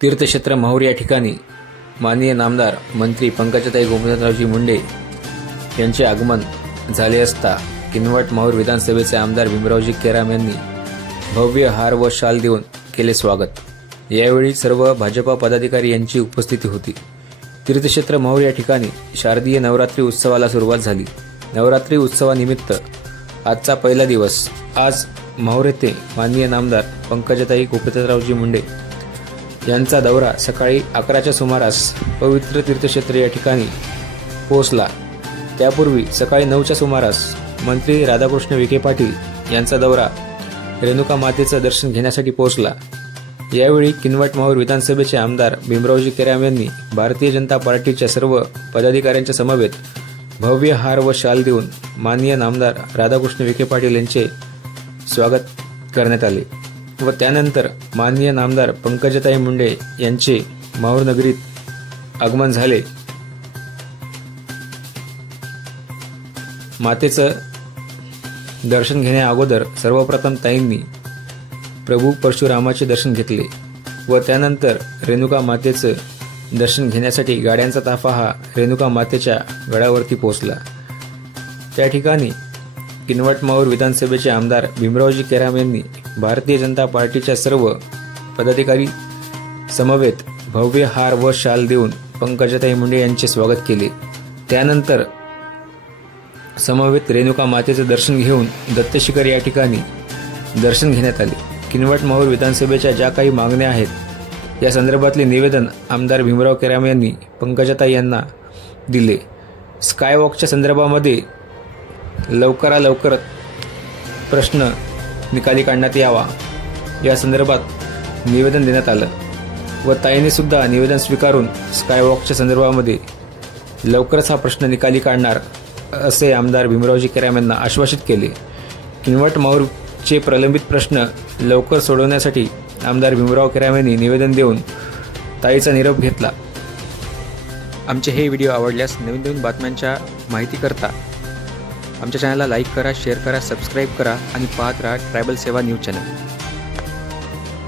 तीर्थक्षेत्र माहूर या ठिकाणी माननीय नामदार मंत्री पंकजाताई गोपीनाथरावजी मुंडे यांचे आगमन झाले असता किनवट माहूर विधानसभेचे आमदार भीमरावजी केराम यांनी भव्य हार व शाल देऊन केले स्वागत। यावेळी सर्व भाजपा पदाधिकारी यांची उपस्थिती होती। तीर्थक्षेत्र माहूर या ठिकाणी शारदीय नवरात्री उत्सवाला सुरुवात झाली। नवरात्री उत्सवानिमित्त आजचा पहिला दिवस। आज माहूर येथे माननीय नामदार पंकजाताई गोपीनाथरावजी मुंडे यांचा दौरा सकाळी 11च्या सुमारास पवित्र तीर्थक्षेत्र या ठिकाणी पोहोचला। त्यापूर्वी सकाळी 9च्या सुमारास मंत्री राधाकृष्ण विखे पाटील यांचा दौरा रेणुका मातेचं दर्शन घेण्यासाठी पोहोचला। यावेळी किनवट माहूर विधानसभेचे आमदार भीमरावजी केराम यांनी भारतीय जनता पार्टीच्या सर्व पदाधिकाऱ्यांच्या समवेत भव्य हार व शाल देऊन माननीय नामदार राधाकृष्ण विखे पाटील यांचे स्वागत करण्यात आले व त्यानंतर माननीय नामदार पंकजाताई मुंडे यांचे माहूर नगरीत आगमन झाले। मातेचं दर्शन घेण्या अगोदर सर्वप्रथम ताईंनी प्रभू परशुरामाचे दर्शन घेतले व त्यानंतर रेणुका मातेचं दर्शन घेण्यासाठी गाड्यांचा ताफा हा रेणुका मातेच्या गडावरती पोहोचला। त्या ठिकाणी किनवट माहूर विधानसभेचे आमदार भीमरावजी केराम यांनी भारतीय जनता पार्टीच्या सर्व पदाधिकारी समवेत भव्य हार व शाल देऊन पंकजाताई मुंडे यांचे स्वागत केले। त्यानंतर समवेत रेणुका मातेचे दर्शन घेऊन दत्तशिखर या ठिकाणी दर्शन घेण्यात आले। किनवट माहूर विधानसभेच्या ज्या काही मागण्या आहेत या संदर्भातले निवेदन आमदार भीमराव केराम यांनी पंकजाताई यांना दिले। स्कायवॉकच्या संदर्भामध्ये लवकर प्रश्न निकाली काढण्यात यावा या संदर्भात निवेदन देण्यात आलं व ताईने सुद्धा निवेदन स्वीकारून स्कायवॉकच्या संदर्भामध्ये लवकरच हा प्रश्न निकाली काढणार असे आमदार भीमरावजी केराम यांना आश्वासित केले। किनवट माहूरचे प्रलंबित प्रश्न लवकर सोडवण्यासाठी आमदार भीमराव केराम यांनी निवेदन देऊन ताईचा निरोप घेतला। आमचे हे व्हिडिओ आवडल्यास नवीन बातम्यांच्या माहितीकरता आमच्या चॅनलला लाईक करा, शेअर करा, सबस्क्राईब करा आणि पाहत राहा ट्रायबल सेवा न्यूज चॅनल।